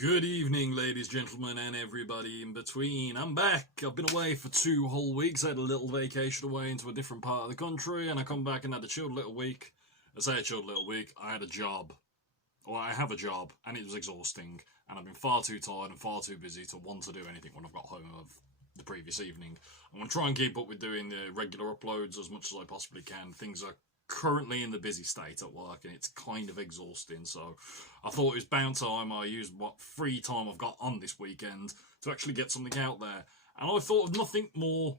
Good evening, ladies, gentlemen, and everybody in between. I'm back. I've been away for 2 whole weeks. I had a little vacation away into a different part of the country, and I come back and had a chilled little week. I say a chilled little week. I had a job. Well, I have a job, and it was exhausting, and I've been far too tired and far too busy to want to do anything when I've got home of the previous evening. I'm going to try and keep up with doing the regular uploads as much as I possibly can. Things are currently in the busy state at work, and it's kind of exhausting, so I thought it was bound time I used what free time I've got on this weekend to actually get something out there. And I thought of nothing more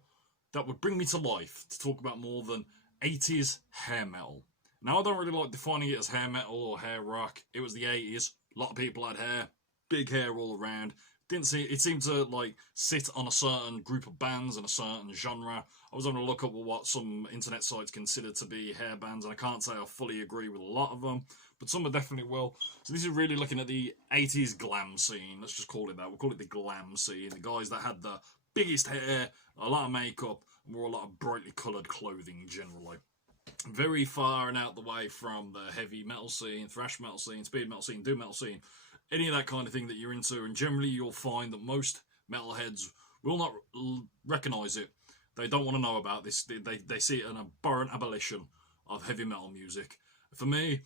that would bring me to life to talk about more than 80s hair metal. Now, I don't really like defining it as hair metal or hair rock. It was the 80s. A lot of people had hair, big hair all around. Didn't see it seemed to like sit on a certain group of bands and a certain genre. I was having a look up at what some internet sites consider to be hair bands, and I can't say I fully agree with a lot of them, but some are definitely will. So this is really looking at the 80s glam scene. Let's just call it that. We'll call it the glam scene. The guys that had the biggest hair, a lot of makeup, and wore a lot of brightly coloured clothing generally. Very far and out the way from the heavy metal scene, thrash metal scene, speed metal scene, doom metal scene, any of that kind of thing that you're into. And generally you'll find that most metalheads will not recognise it. They don't want to know about this. They see it as an abhorrent abolition of heavy metal music. For me,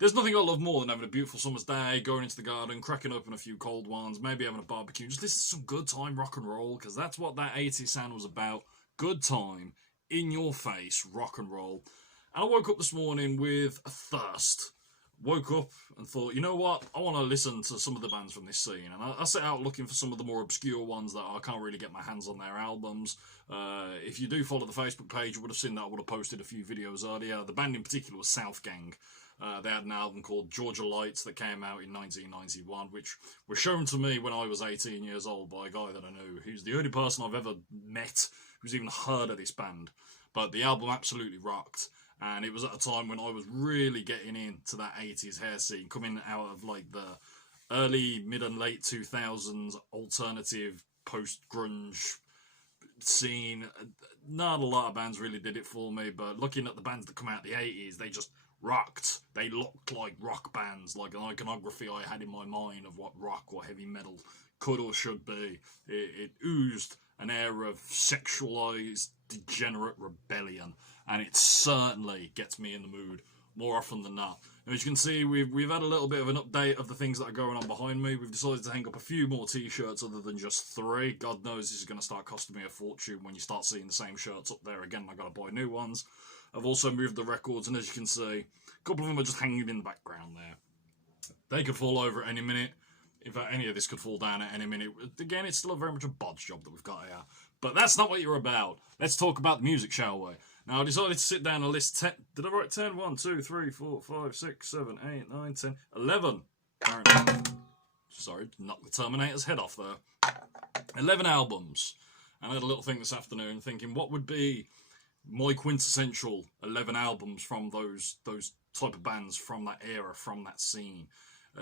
there's nothing I love more than having a beautiful summer's day, going into the garden, cracking open a few cold ones, maybe having a barbecue, just listen to some good time rock and roll, because that's what that 80s sound was about. Good time, in your face rock and roll. And I woke up this morning with a thirst. Woke up and thought, you know what, I want to listen to some of the bands from this scene. And I set out looking for some of the more obscure ones that I can't really get my hands on their albums. If you do follow the Facebook page, you would have seen that I would have posted a few videos earlier. The band in particular was South Gang. They had an album called Georgia Lights that came out in 1991, which was shown to me when I was 18 years old by a guy that I knew. He's the only person I've ever met who's even heard of this band. But the album absolutely rocked. And it was at a time when I was really getting into that 80s hair scene, coming out of like the early, mid and late 2000s alternative post-grunge scene. Not a lot of bands really did it for me, but looking at the bands that come out of the 80s, they just rocked. They looked like rock bands, like an iconography I had in my mind of what rock or heavy metal could or should be. It oozed an air of sexualized, degenerate rebellion, and it certainly gets me in the mood more often than not. And as you can see, we've had a little bit of an update of the things that are going on behind me. We've decided to hang up a few more t-shirts other than just 3. God knows this is going to start costing me a fortune when you start seeing the same shirts up there again. I've got to buy new ones. I've also moved the records, and as you can see, a couple of them are just hanging in the background there. They could fall over at any minute. In fact, any of this could fall down at any minute. Again, it's still very much a bodge job that we've got here. But that's not what you're about. Let's talk about the music, shall we? Now, I decided to sit down and list 10. Did I write 10? 1, 2, 3, 4, 5, 6, 7, 8, 9, 10, 11. Apparently. Sorry, knocked the Terminator's head off there. 11 albums. And I had a little thing this afternoon thinking, what would be my quintessential 11 albums from those type of bands from that era, from that scene?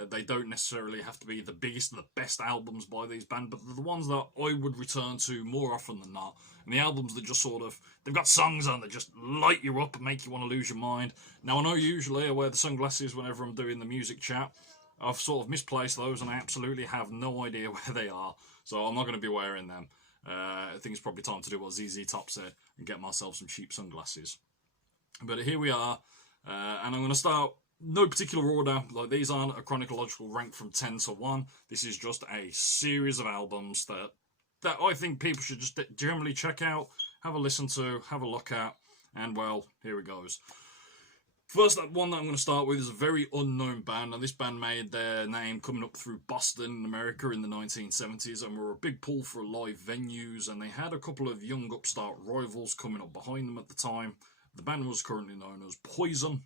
They don't necessarily have to be the biggest and the best albums by these bands, but they're the ones that I would return to more often than not. And the albums that just sort of, they've got songs on that just light you up and make you want to lose your mind. Now, I know usually I wear the sunglasses whenever I'm doing the music chat. I've sort of misplaced those, and I absolutely have no idea where they are, so I'm not going to be wearing them. I think it's probably time to do what ZZ Top said and get myself some cheap sunglasses. But here we are, and I'm going to start. No particular order, like these aren't a chronological rank from 10 to 1. This is just a series of albums that I think people should just generally check out, have a listen to, have a look at, and well, here it goes. First one that I'm going to start with is a very unknown band, and this band made their name coming up through Boston in America in the 1970s, and were a big pull for live venues, and they had a couple of young upstart rivals coming up behind them at the time. The band was currently known as Poison.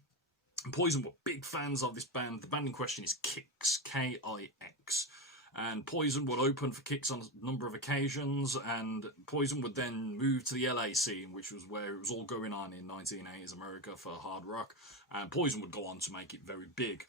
Poison were big fans of this band. The band in question is Kix, K-I-X. And Poison would open for Kix on a number of occasions, and Poison would then move to the LA scene, which was where it was all going on in 1980s America for hard rock, and Poison would go on to make it very big.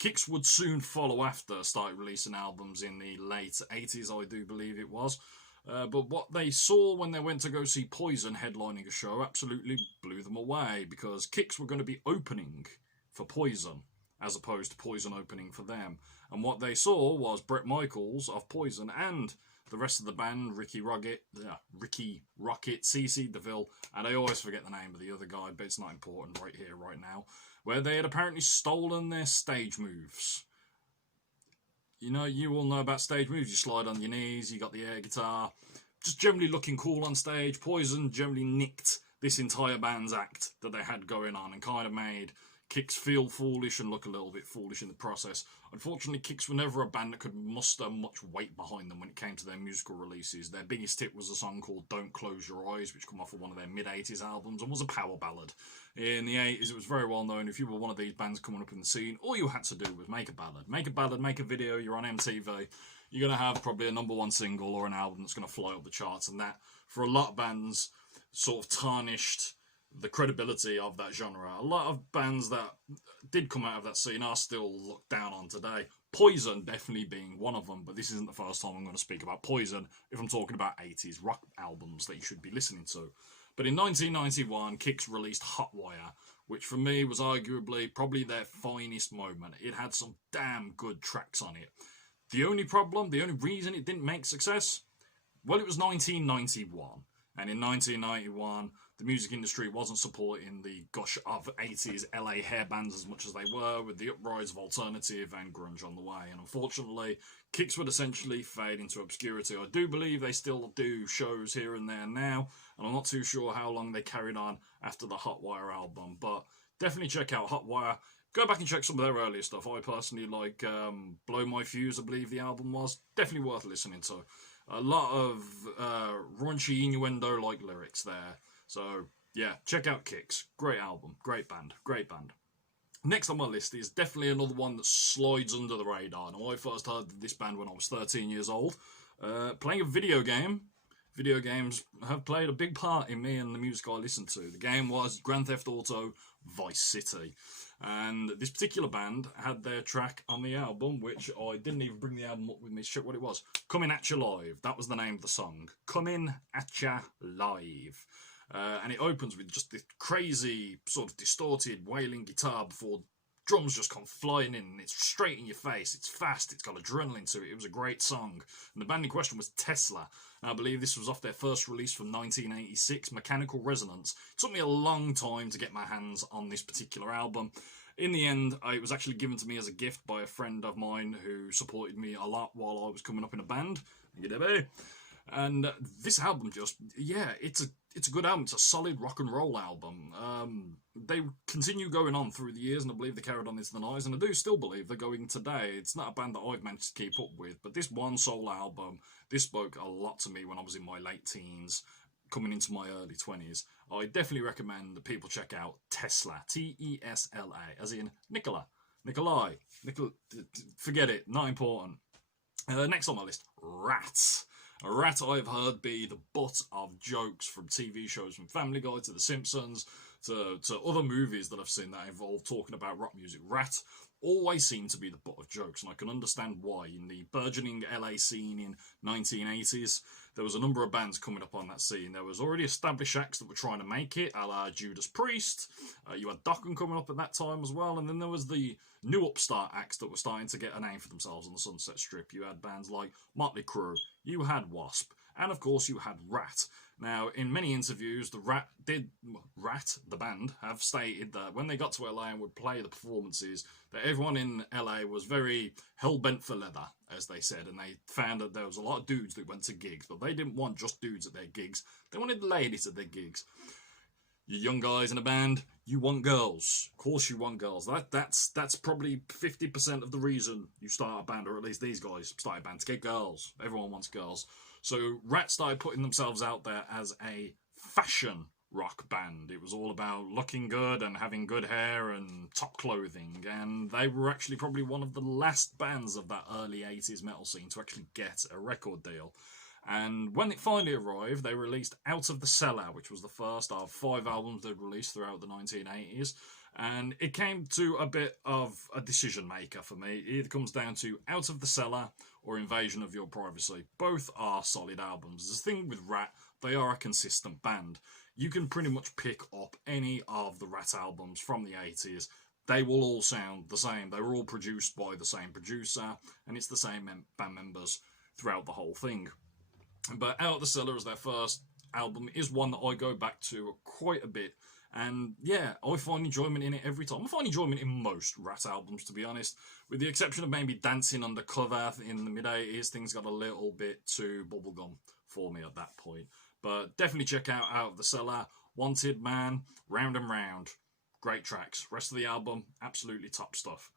Kix would soon follow after, started releasing albums in the late 80s, I do believe it was. But what they saw when they went to go see Poison headlining a show absolutely blew them away, because Kix were going to be opening for Poison, as opposed to Poison opening for them. And what they saw was Bret Michaels of Poison and the rest of the band, Ricky Rocket, CC DeVille, and I always forget the name of the other guy, but it's not important right here, right now, where they had apparently stolen their stage moves. You know, you all know about stage moves. You slide on your knees, you got the air guitar, just generally looking cool on stage. Poison generally nicked this entire band's act that they had going on and kind of made Kix feel foolish and look a little bit foolish in the process. Unfortunately, Kix were never a band that could muster much weight behind them when it came to their musical releases. Their biggest hit was a song called Don't Close Your Eyes, which came off of one of their mid-80s albums and was a power ballad. In the 80s, it was very well known. If you were one of these bands coming up in the scene, all you had to do was make a ballad. Make a ballad, make a video, you're on MTV. You're going to have probably a #1 single or an album that's going to fly up the charts, and that, for a lot of bands, sort of tarnished the credibility of that genre. A lot of bands that did come out of that scene are still looked down on today. Poison definitely being one of them, but this isn't the first time I'm going to speak about Poison if I'm talking about 80s rock albums that you should be listening to. But in 1991, Kix released Hotwire, which for me was arguably probably their finest moment. It had some damn good tracks on it. The only problem, the only reason it didn't make success, well, it was 1991. And in 1991, the music industry wasn't supporting the gush of 80s LA hair bands as much as they were, with the uprise of alternative and grunge on the way. And unfortunately, Kix would essentially fade into obscurity. I do believe they still do shows here and there now, and I'm not too sure how long they carried on after the Hotwire album, but definitely check out Hotwire. Go back and check some of their earlier stuff. I personally like Blow My Fuse, I believe the album was. Definitely worth listening to. A lot of raunchy innuendo-like lyrics there. So, yeah, check out Kix. Great album. Great band. Great band. Next on my list is definitely another one that slides under the radar. Now, I first heard of this band when I was 13 years old. Playing a video game. Video games have played a big part in me and the music I listen to. The game was Grand Theft Auto Vice City. And this particular band had their track on the album, which I didn't even bring the album up with me to check what it was. Coming At You Live. That was the name of the song. Coming At Ya Live. And it opens with just this crazy, sort of distorted, wailing guitar before drums just come flying in. It's straight in your face. It's fast. It's got adrenaline to it. It was a great song. And the band in question was Tesla. And I believe this was off their first release from 1986, Mechanical Resonance. It took me a long time to get my hands on this particular album. In the end, it was actually given to me as a gift by a friend of mine who supported me a lot while I was coming up in a band. And this album just, yeah, it's a good album. It's a solid rock and roll album. They continue going on through the years, and I believe they carried on into the 90s, and I do still believe they're going today. It's not a band that I've managed to keep up with, but this one solo album, this spoke a lot to me when I was in my late teens, coming into my early 20s. I definitely recommend that people check out Tesla, T-E-S-L-A, as in Nikolai. Forget it, not important. Next on my list, Rat. A Rat I've heard be the butt of jokes from TV shows, from Family Guy to The Simpsons to other movies that I've seen that involve talking about rock music. Rat always seemed to be the butt of jokes, and I can understand why. In the burgeoning LA scene in 1980s, there was a number of bands coming up on that scene. There was already established acts that were trying to make it, a la Judas Priest. You had Dokken coming up at that time as well, and then there was the new upstart acts that were starting to get a name for themselves on the Sunset Strip. You had bands like Motley Crue, you had Wasp, and of course you had Rat. Now, in many interviews, the band, have stated that when they got to LA and would play the performances, that everyone in LA was very hell-bent for leather, as they said, and they found that there was a lot of dudes that went to gigs, but they didn't want just dudes at their gigs. They wanted ladies at their gigs. You young guys in a band, you want girls. Of course you want girls. That's probably 50% of the reason you start a band, or at least these guys start a band, to get girls. Everyone wants girls. So Rat started putting themselves out there as a fashion rock band. It was all about looking good and having good hair and top clothing, and they were actually probably one of the last bands of that early 80s metal scene to actually get a record deal. And when it finally arrived, they released Out of the Cellar, which was the first of 5 albums they'd released throughout the 1980s. And it came to a bit of a decision maker for me. It either comes down to Out of the Cellar or Invasion of Your Privacy. Both are solid albums. The thing with Rat, they are a consistent band. You can pretty much pick up any of the Rat albums from the 80s, they will all sound the same. They were all produced by the same producer, and it's the same band members throughout the whole thing. But Out of the Cellar as their first album is one that I go back to quite a bit. And yeah, I find enjoyment in it every time. I find enjoyment in most Rat albums, to be honest. With the exception of maybe Dancing Undercover in the mid-80s, things got a little bit too bubblegum for me at that point. But definitely check Out of the Cellar, Wanted Man, Round and Round. Great tracks. Rest of the album, absolutely top stuff.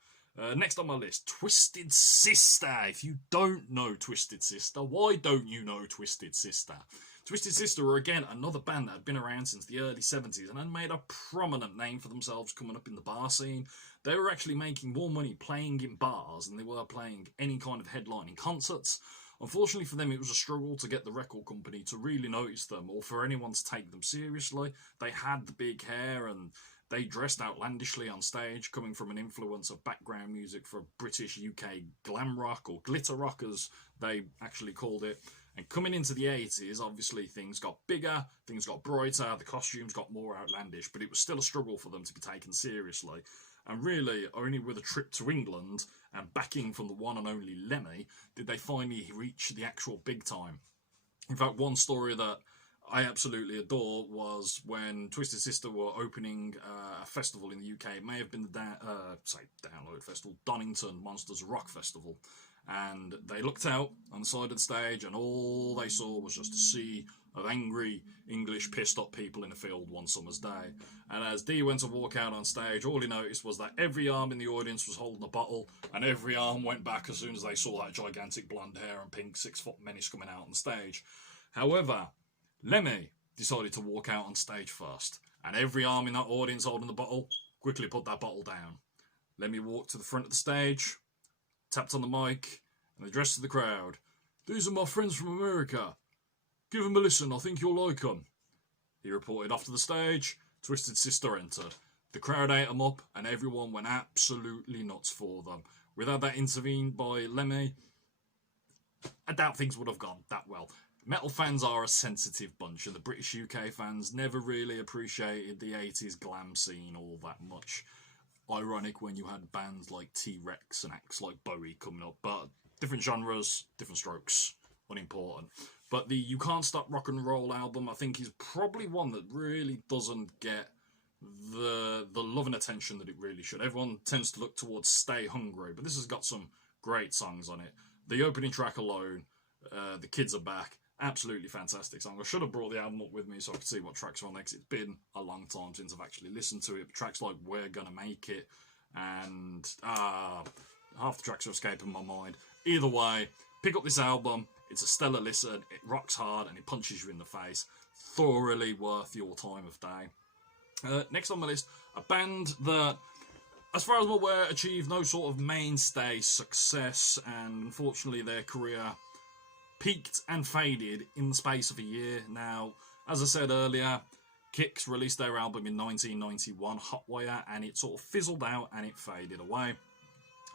Next on my list, Twisted Sister. If you don't know Twisted Sister, why don't you know Twisted Sister? Twisted Sister were again another band that had been around since the early 70s and had made a prominent name for themselves coming up in the bar scene. They were actually making more money playing in bars than they were playing any kind of headlining concerts. Unfortunately for them, it was a struggle to get the record company to really notice them or for anyone to take them seriously. They had the big hair and they dressed outlandishly on stage, coming from an influence of background music for British UK glam rock, or glitter rock as they actually called it. And coming into the 80s, obviously things got bigger, things got brighter, the costumes got more outlandish, but it was still a struggle for them to be taken seriously. And really, only with a trip to England and backing from the one and only Lemmy did they finally reach the actual big time. In fact, one story that I absolutely adore was when Twisted Sister were opening a festival in the UK. It may have been the Download Festival, Donington Monsters Rock Festival. And they looked out on the side of the stage and all they saw was just a sea of angry English pissed up people in a field one summer's day. And as Dee went to walk out on stage, all he noticed was that every arm in the audience was holding a bottle and every arm went back as soon as they saw that gigantic blonde hair and pink 6-foot menace coming out on stage. However, Lemmy decided to walk out on stage first, and every arm in that audience holding the bottle quickly put that bottle down. Lemmy walked to the front of the stage, tapped on the mic, and addressed the crowd. "These are my friends from America. Give them a listen, I think you'll like them." He reported off to the stage. Twisted Sister entered. The crowd ate them up, and everyone went absolutely nuts for them. Without that intervened by Lemmy, I doubt things would have gone that well. Metal fans are a sensitive bunch, and the British UK fans never really appreciated the 80s glam scene all that much. Ironic when you had bands like T-Rex and acts like Bowie coming up, but different genres, different strokes, unimportant. But the You Can't Stop Rock and Roll album, I think, is probably one that really doesn't get the love and attention that it really should. Everyone tends to look towards Stay Hungry, but this has got some great songs on it. The opening track alone, The Kids Are Back, absolutely fantastic song. I should have brought the album up with me so I could see what tracks are on next. It's been a long time since I've actually listened to it. Tracks like We're Gonna Make It and half the tracks are escaping my mind. Either way, pick up this album. It's a stellar listen. It rocks hard and it punches you in the face. Thoroughly worth your time of day. Next on my list, a band that, as far as I'm aware, achieved no sort of mainstay success, and unfortunately their career peaked and faded in the space of a year. Now, as I said earlier, Kix released their album in 1991, Hotwire, and it sort of fizzled out and it faded away.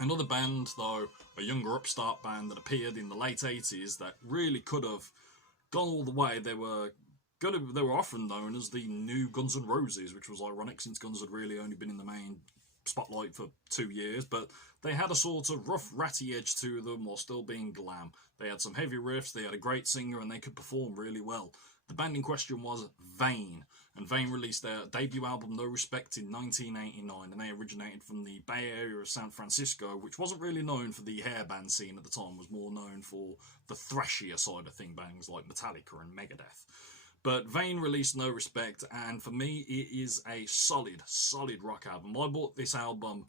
Another band, though, a younger upstart band that appeared in the late 80s that really could have gone all the way. They were often known as the new Guns N' Roses, which was ironic since Guns had really only been in the main spotlight for 2 years, but they had a sort of rough, ratty edge to them while still being glam. They had some heavy riffs, they had a great singer, and they could perform really well. The band in question was Vane, and Vane released their debut album No Respect in 1989, and they originated from the Bay Area of San Francisco, which wasn't really known for the hair band scene at the time, was more known for the thrashier side of thing, bands like Metallica and Megadeth. But Vane released No Respect, and for me, it is a solid rock album. I bought this album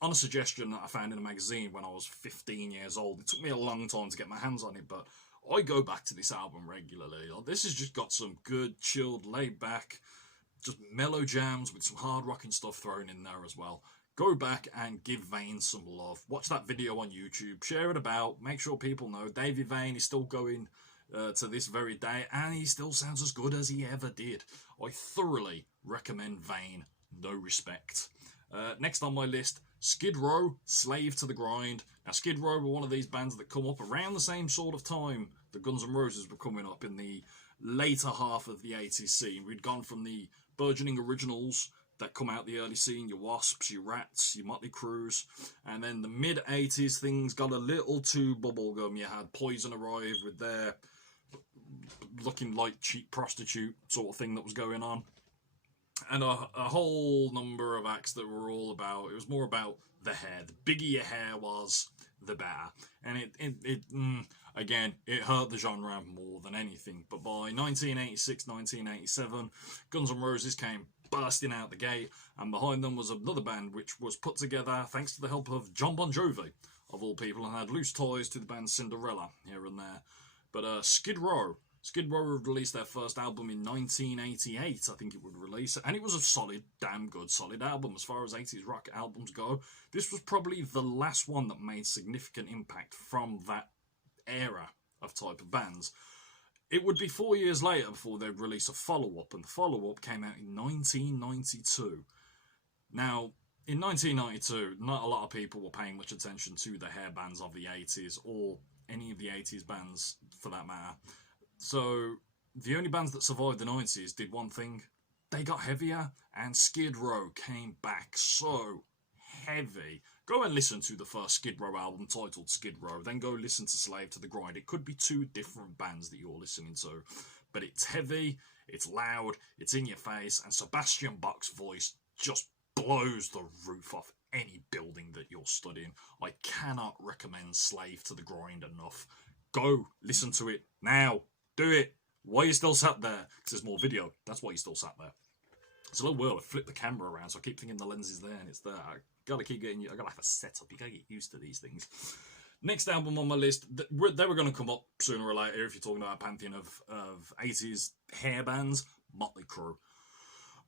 on a suggestion that I found in a magazine when I was 15 years old. It took me a long time to get my hands on it, but I go back to this album regularly. This has just got some good, chilled, laid-back, just mellow jams with some hard rocking stuff thrown in there as well. Go back and give Vane some love. Watch that video on YouTube. Share it about. Make sure people know Davey Vane is still going to this very day, and he still sounds as good as he ever did. I thoroughly recommend Vane, No Respect. Next on my list, Skid Row, Slave to the Grind. Now, Skid Row were one of these bands that come up around the same sort of time that Guns N' Roses were coming up in the later half of the 80s scene. We'd gone from the burgeoning originals that come out the early scene, your Wasps, your Rats, your Motley Crues. And then the mid-80s, things got a little too bubblegum. You had Poison arrive with their looking like cheap prostitute sort of thing that was going on. And a whole number of acts that were all about, it was more about the hair. The bigger your hair was, the better. And again, it hurt the genre more than anything. But by 1986, 1987, Guns N' Roses came bursting out the gate, and behind them was another band which was put together thanks to the help of John Bon Jovi, of all people, and had loose ties to the band Cinderella here and there. But Skid Row released their first album in 1988, I think it would release, and it was a damn good, solid album. As far as 80s rock albums go, this was probably the last one that made significant impact from that era of type of bands. It would be 4 years later before they'd release a follow-up, and the follow-up came out in 1992. Now, in 1992, not a lot of people were paying much attention to the hair bands of the 80s, or any of the 80s bands for that matter. So, the only bands that survived the 90s did one thing. They got heavier, and Skid Row came back so heavy. Go and listen to the first Skid Row album titled Skid Row, then go listen to Slave to the Grind. It could be two different bands that you're listening to, but it's heavy, it's loud, it's in your face, and Sebastian Bach's voice just blows the roof off any building that you're studying. I cannot recommend Slave to the Grind enough. Go listen to it now. Do it. Why are you still sat there? Because there's more video. That's why you still sat there. It's a little whirl. I flip the camera around, so I keep thinking the lens is there and it's there. I gotta have a setup. You gotta get used to these things. Next album on my list, they were gonna come up sooner or later if you're talking about a pantheon of 80s hair bands. Motley Crue.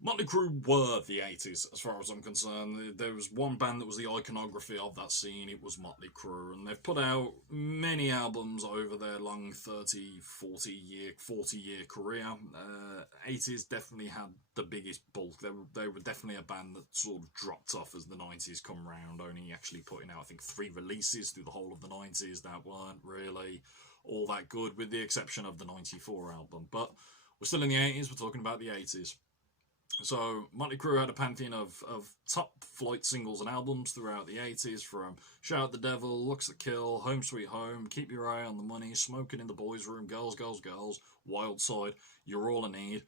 Motley Crue were the 80s, as far as I'm concerned. There was one band that was the iconography of that scene. It was Motley Crue, and they've put out many albums over their long 40-year career. 80s definitely had the biggest bulk. They were definitely a band that sort of dropped off as the 90s come round, only actually putting out, I think, 3 releases through the whole of the 90s that weren't really all that good, with the exception of the 94 album. But we're still in the 80s, we're talking about the 80s. So, Motley Crue had a pantheon of top flight singles and albums throughout the 80s, from Shout at the Devil, Looks That Kill, Home Sweet Home, Keep Your Eye on the Money, Smoking in the Boys' Room, Girls, Girls, Girls, Wild Side, You're All I Need.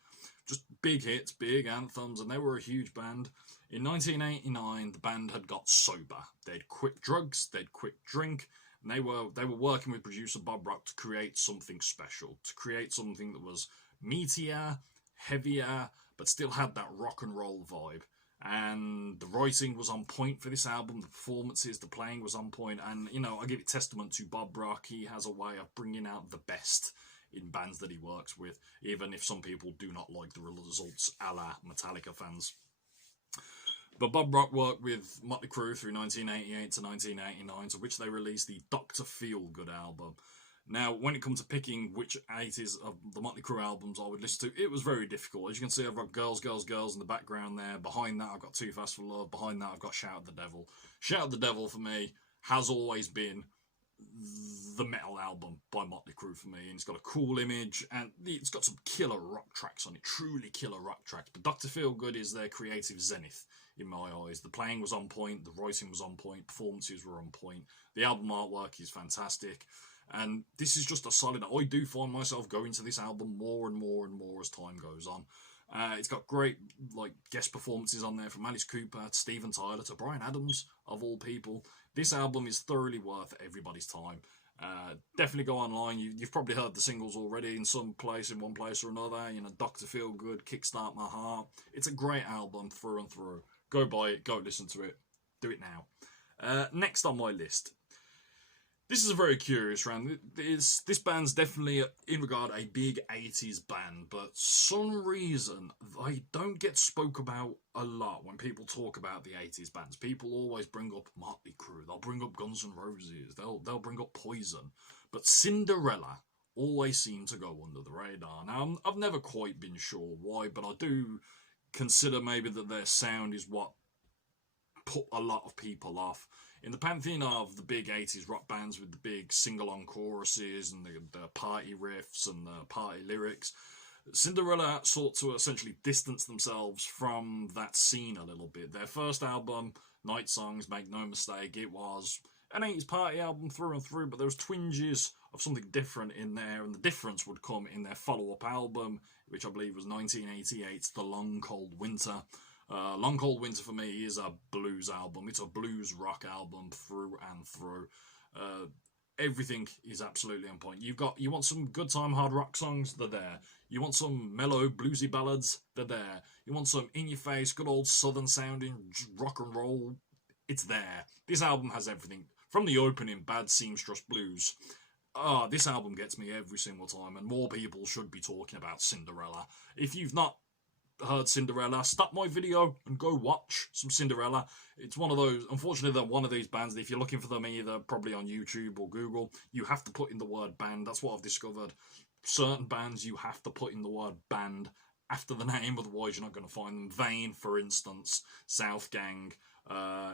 Just big hits, big anthems, and they were a huge band. In 1989, the band had got sober. They'd quit drugs, they'd quit drink, and they were working with producer Bob Rock to create something special, to create something that was meatier, heavier, but still had that rock and roll vibe. And the writing was on point for this album, the performances, the playing was on point, and, you know, I give it testament to Bob Rock. He has a way of bringing out the best in bands that he works with, even if some people do not like the results, a la Metallica fans. But Bob Rock worked with Motley Crue through 1988 to 1989, to which they released the Dr. Feelgood album. Now, when it comes to picking which 80s of the Motley Crue albums I would listen to, it was very difficult. As you can see, I've got Girls, Girls, Girls in the background there. Behind that, I've got Too Fast for Love. Behind that, I've got Shout at the Devil. Shout at the Devil, for me, has always been the metal album by Motley Crue for me. And it's got a cool image, and it's got some killer rock tracks on it. Truly killer rock tracks. But Dr. Feelgood is their creative zenith, in my eyes. The playing was on point. The writing was on point. Performances were on point. The album artwork is fantastic. And this is just a solid. I do find myself going to this album more and more and more as time goes on. It's got great guest performances on there, from Alice Cooper to Steven Tyler to Bryan Adams, of all people. This album is thoroughly worth everybody's time. Definitely go online. You've probably heard the singles already in some place, in one place or another. You know, Dr. Feelgood, Kickstart My Heart. It's a great album through and through. Go buy it. Go listen to it. Do it now. Next on my list. This is a very curious round. This band's definitely, in regard, a big 80s band, but some reason they don't get spoke about a lot when people talk about the 80s bands. People always bring up Motley Crue, they'll bring up Guns N' Roses, they'll bring up Poison, but Cinderella always seem to go under the radar. Now, I've never quite been sure why, but I do consider maybe that their sound is what put a lot of people off. In the pantheon of the big 80s rock bands with the big sing-along choruses and the party riffs and the party lyrics, Cinderella sought to essentially distance themselves from that scene a little bit. Their first album, Night Songs, make no mistake, it was an 80s party album through and through, but there was twinges of something different in there, and the difference would come in their follow-up album, which I believe was 1988's The Long Cold Winter. Long Cold Winter for me is a blues album. It's a blues rock album through and through. Everything is absolutely on point. You want some good time hard rock songs, they're there. You want some mellow bluesy ballads, they're there. You want some in your face, good old southern sounding rock and roll, it's there. This album has everything. From the opening, Bad Seamstress Blues. This album gets me every single time, and more people should be talking about Cinderella. If you've not heard Cinderella, stop my video and go watch some Cinderella. It's one of those, unfortunately, they're one of these bands that if you're looking for them either probably on YouTube or Google, you have to put in the word band. That's what I've discovered. Certain bands you have to put in the word band after the name, otherwise you're not going to find them. Vane, for instance, South Gang,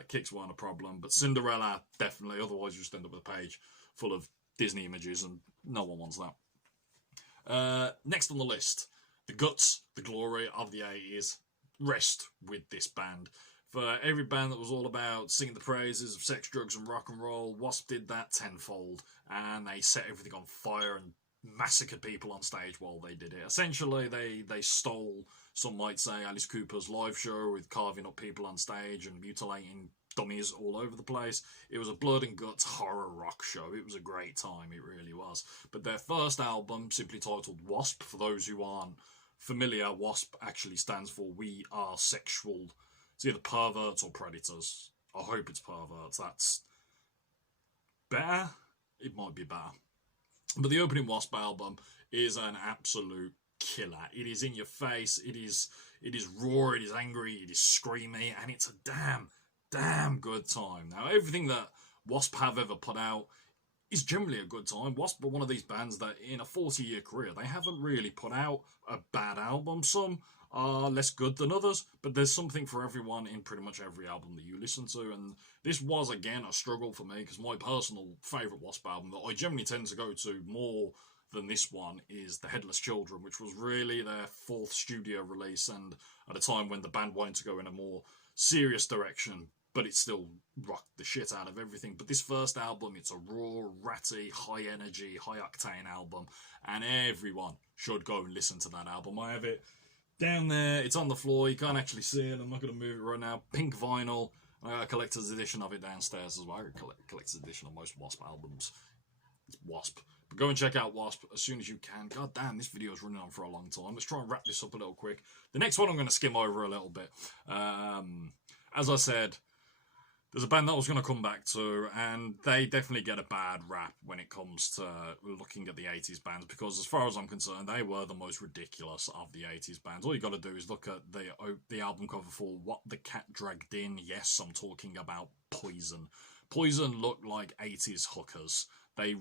Kicks weren't a problem, but Cinderella, definitely, otherwise you just end up with a page full of Disney images, and no one wants that. Next on the list, the guts, the glory of the 80s rest with this band. For every band that was all about singing the praises of sex, drugs and rock and roll, Wasp did that tenfold, and they set everything on fire and massacred people on stage while they did it. Essentially, they stole, some might say, Alice Cooper's live show with carving up people on stage and mutilating dummies all over the place. It was a blood and guts horror rock show. It was a great time, it really was. But their first album, simply titled Wasp, for those who aren't familiar, Wasp actually stands for We Are Sexual. It's either perverts or predators. I hope it's perverts. That's better. It might be better. But the opening Wasp album is an absolute killer. It is in your face. It is raw. It is angry. It is screamy, and it's a damn good time. Now, everything that Wasp have ever put out is generally a good time. Wasp are one of these bands that in a 40-year career, they haven't really put out a bad album. Some are less good than others, but there's something for everyone in pretty much every album that you listen to, and this was, again, a struggle for me, because my personal favourite Wasp album that I generally tend to go to more than this one is The Headless Children, which was really their fourth studio release, and at a time when the band wanted to go in a more serious direction, but it still rocked the shit out of everything. But this first album, it's a raw, ratty, high-energy, high-octane album, and everyone should go and listen to that album. I have it down there, it's on the floor, you can't actually see it, I'm not going to move it right now. Pink vinyl, I got a collector's edition of it downstairs as well. I got a collector's edition of most Wasp albums. It's Wasp. But go and check out Wasp as soon as you can. God damn, this video is running on for a long time. Let's try and wrap this up a little quick. The next one I'm going to skim over a little bit. As I said, there's a band that I was going to come back to, and they definitely get a bad rap when it comes to looking at the 80s bands, because as far as I'm concerned, they were the most ridiculous of the 80s bands. All you got to do is look at the album cover for What the Cat Dragged In. Yes, I'm talking about Poison. Poison looked like 80s hookers. They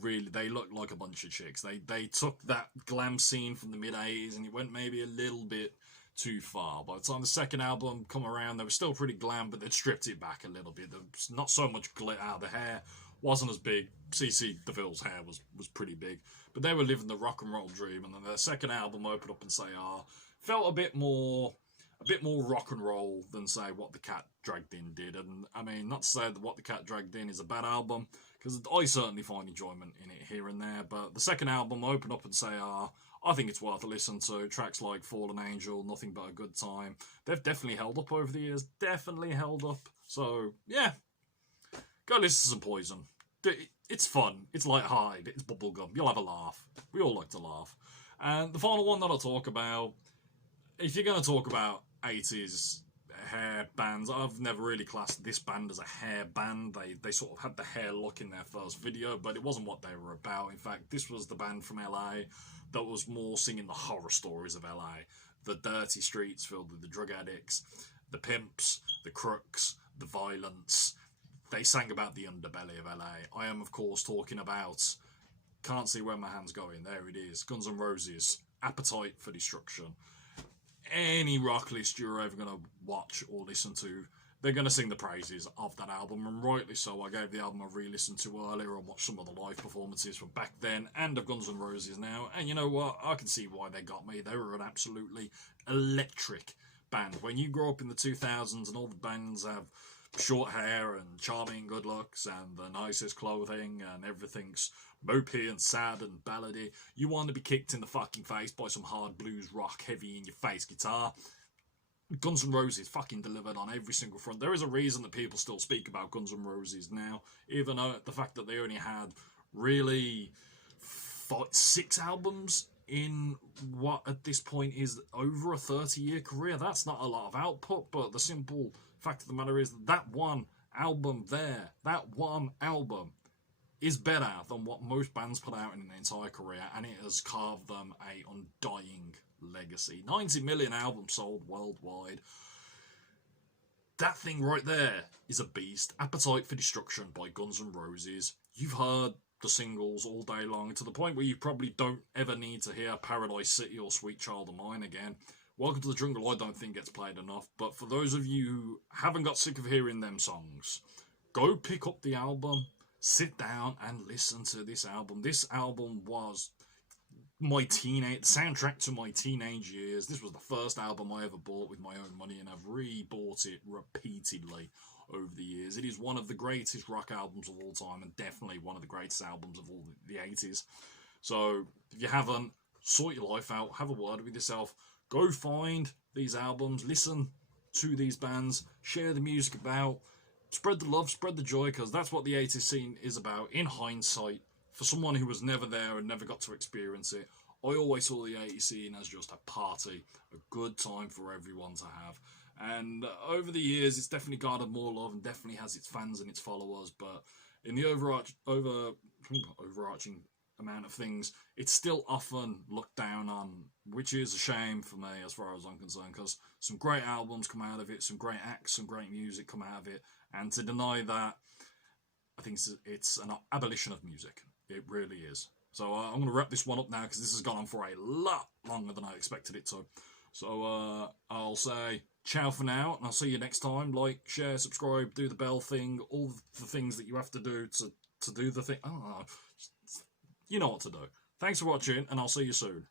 looked like a bunch of chicks. They took that glam scene from the mid-80s and it went maybe a little bit too far. By the time the second album come around, they were still pretty glam, but they'd stripped it back a little bit. There was not so much glitter. The hair wasn't as big. CC DeVille's hair was pretty big, but they were living the rock and roll dream. And then their second album, Open Up and Say Ah, felt a bit more rock and roll than, say, What the Cat Dragged In did. And I mean, not to say that What the Cat Dragged In is a bad album, because I certainly find enjoyment in it here and there, but the second album, Open Up and Say Ah, I think it's worth a listen to. Tracks like Fallen Angel, Nothing But a Good Time, they've definitely held up over the years. Definitely held up. So, yeah. Go listen to some Poison. It's fun. It's light-hearted. It's bubblegum. You'll have a laugh. We all like to laugh. And the final one that I'll talk about, if you're going to talk about 80s hair bands, I've never really classed this band as a hair band. They sort of had the hair look in their first video, but it wasn't what they were about. In fact, this was the band from LA that was more singing the horror stories of LA. The dirty streets filled with the drug addicts, the pimps, the crooks, the violence. They sang about the underbelly of LA. I am, of course, talking about, can't see where my hand's going, there it is, Guns N' Roses, Appetite for Destruction. Any rock list you're ever going to watch or listen to, they're going to sing the praises of that album, and rightly so. I gave the album a re-listen to earlier and watched some of the live performances from back then and of Guns N' Roses now, and you know what? I can see why they got me. They were an absolutely electric band. When you grow up in the 2000s and all the bands have short hair and charming good looks and the nicest clothing and everything's mopey and sad and ballady, you want to be kicked in the fucking face by some hard blues rock heavy in your face guitar. Guns N' Roses fucking delivered on every single front. There is a reason that people still speak about Guns N' Roses now, even though the fact that they only had really 6 albums in what at this point is over a 30-year career. That's not a lot of output, but the simple fact of the matter is that one album there, that one album is better than what most bands put out in an entire career, and it has carved them a undying legacy. 90 million albums sold worldwide. That thing right there is a beast. Appetite for Destruction by Guns N' Roses. You've heard the singles all day long, to the point where you probably don't ever need to hear Paradise City or Sweet Child of Mine again. Welcome to the Jungle I don't think gets played enough, but for those of you who haven't got sick of hearing them songs, go pick up the album, sit down and listen to this album. This album was my soundtrack to my teenage years. This was the first album I ever bought with my own money, and I've re-bought it repeatedly over the years. It is one of the greatest rock albums of all time, and definitely one of the greatest albums of all the 80s. So if you haven't, sort your life out, have a word with yourself, go find these albums, listen to these bands, share the music about, spread the love, spread the joy, because that's what the 80s scene is about. In hindsight, for someone who was never there and never got to experience it, I always saw the 80s scene as just a party, a good time for everyone to have. And over the years, it's definitely garnered more love and definitely has its fans and its followers. But in the overarching amount of things, it's still often looked down on, which is a shame for me as far as I'm concerned, because some great albums come out of it, some great acts, some great music come out of it. And to deny that, I think it's an abolition of music. It really is. So I'm going to wrap this one up now, because this has gone on for a lot longer than I expected it to. So I'll say ciao for now, and I'll see you next time. Like, share, subscribe, do the bell thing, all the things that you have to do to do the thing. I don't know. You know what to do. Thanks for watching, and I'll see you soon.